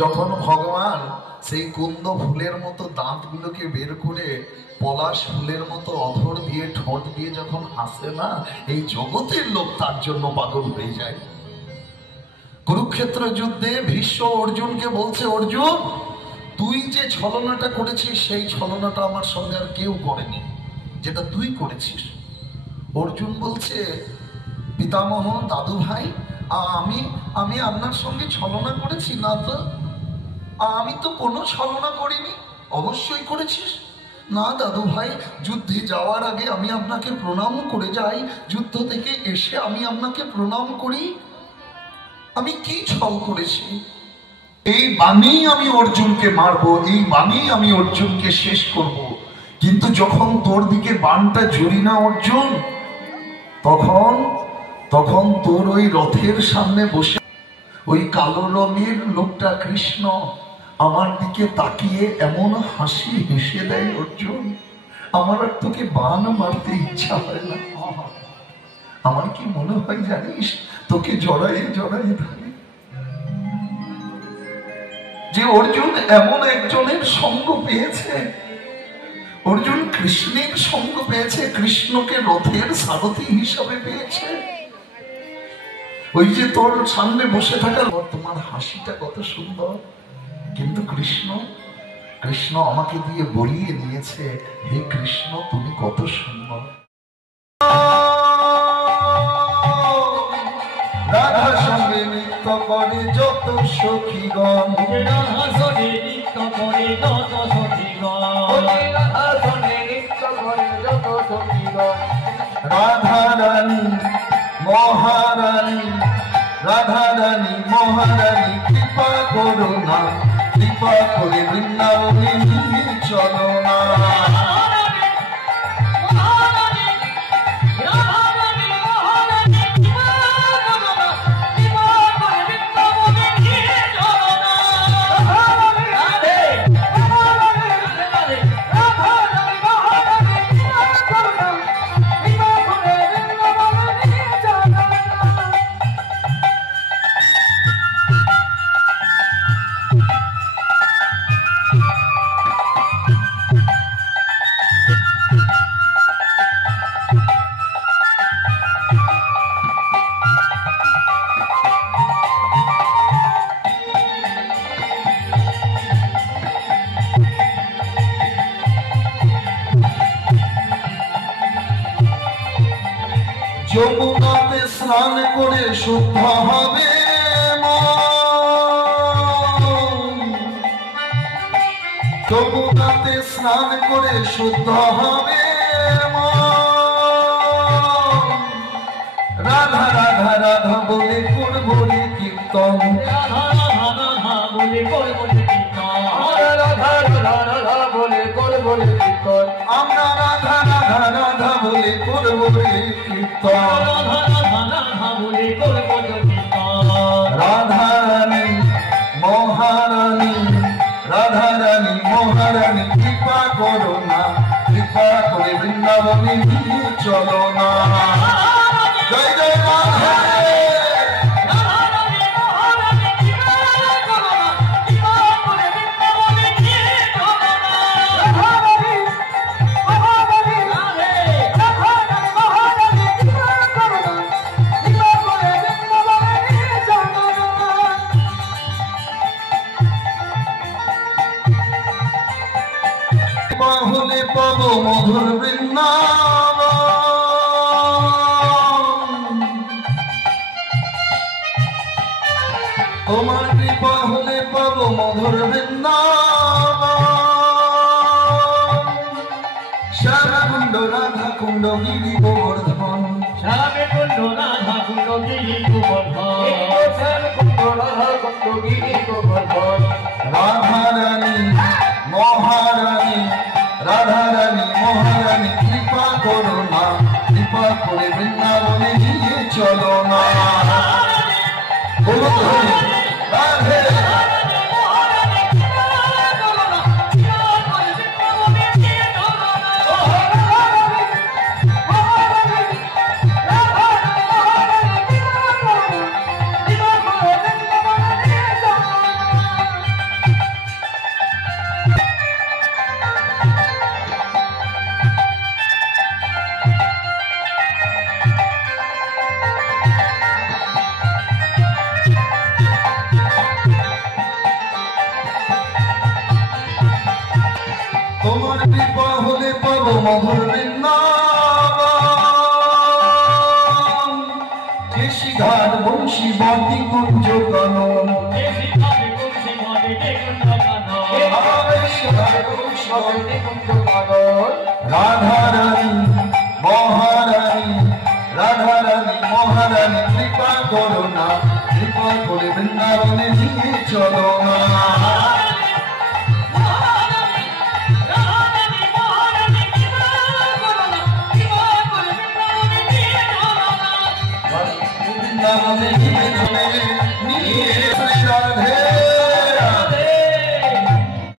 যখন ভগবান সেই কুন্দ ফুলের মতো দাঁতগুলোকে বের করে পলাশ ফুলের মতো অধর দিয়ে ঠোঁট দিয়ে যখন হাসে না, এই জগতের লোক তার জন্য পাগল হয়ে যায়। কুরুক্ষেত্র যুদ্ধে ভীষ্ম অর্জুনকে বলছে, অর্জুন তুই যে ছলনাটা করেছিস সেই ছলনাটা আমার সঙ্গে আর কেউ করেনি, যেটা তুই করেছিস। অর্জুন বলছে, পিতামহ দাদু ভাই, আমি আপনার সঙ্গে ছলনা করেছি না তো? আমি তো কোনো ছলনা করিনি। অবশ্যই করেছিস। না দাদু ভাই, যুদ্ধে যাওয়ার আগে আমি আপনাকে প্রণাম করে যাই, যুদ্ধ থেকে এসে আমি আপনাকে প্রণাম করি। আমি কি ছল করেছি? এই বাণী আমি অর্জুনকে মারবো, এই বাণী আমি অর্জুনকে শেষ করব। কিন্তু যখন তোর দিকে বাণটা জুড়ি না অর্জুন, তখন তোর ওই রথের সামনে বসে ওই কালো রঙের লোকটা কৃষ্ণ আমার দিকে তাকিয়ে এমন হাসি হেসে দেয় অর্জুন, আমার আর তোকে বাণ মারতে ইচ্ছা হয় না। আমার কি মনে হয় জানিস, তোকে জড়াইয়ে জড়াইয়ে ধরে। যে অর্জুন এমন একজনের সঙ্গ পেয়েছে, অর্জুন কৃষ্ণের সঙ্গ পেয়েছে, কৃষ্ণকে রথের সারথি হিসাবে পেয়েছে। ওই যে তোর সামনে বসে থাকা, তোমার হাসিটা কত সুন্দর, কিন্তু কৃষ্ণ আমাকে দিয়ে বলিয়ে দিয়েছে, হে কৃষ্ণ তুমি কত সুন্দর। রাধার সঙ্গে নৃত্য করে যত সখীগণ, রাধার সঙ্গে নৃত্য করে যত সখীগণ, রাধার সঙ্গে নৃত্য করে যত সখীগণ। রাধা রানী মহারানী, রাধা রানী মহারানী কৃপা করো না, কৃপা করে বৃন্দাবনে নিয়ে চলো না। যমুনাতে স্নান করে শুদ্ধ হবে যমুনাতে স্নান করে শুদ্ধ হবে রাধা রাধা রাধা বলে করবো রে কীর্তন, রাধা রাধা বলে করবো রে কীর্তন, রাধা রাধা রাধা বলে করবো রে কীর্তন। আমরা রাধা রাধা রাধা বলে করবো রে কীর্তন, রাধা রাধা রাধা বলে করবো রে কীর্তন। রাধা রানী মহারানী, রাধা রানী মহারানী কৃপা করো না, কৃপা করে বৃন্দাবনে নিয়ে চলো না। জয় জয় রাধা। বাহুলে পাবো মধুর বৃন্দাবন, তোমার কৃপা হলে পাবো মধুর বৃন্দাবন। শ্যামা কুণ্ড রাধা কুণ্ড গিরি গোবর্ধন, শ্যামা কুণ্ড রাধা কুণ্ড গিরি গোবর্ধন, শ্যামা কুণ্ড রাধা কুণ্ড গিরি গোবর্ধন। রাধা রানী মহারানী, রাধা রানী মহারানী কৃপা করো না, কৃপা করে বৃন্দাবনে নিয়ে চলো না। রাধে মধুর বৃন্দাবন, দেশি ঘাট বংশী বটি কুঞ্জ কানন, রাধারানী মহারানী, রাধারানী মহারানী কৃপা করো না, কৃপা করে বৃন্দাবনে নিয়ে চলো না। বৃন্দাবনে নিয়ে চলে নিয়ে রাধে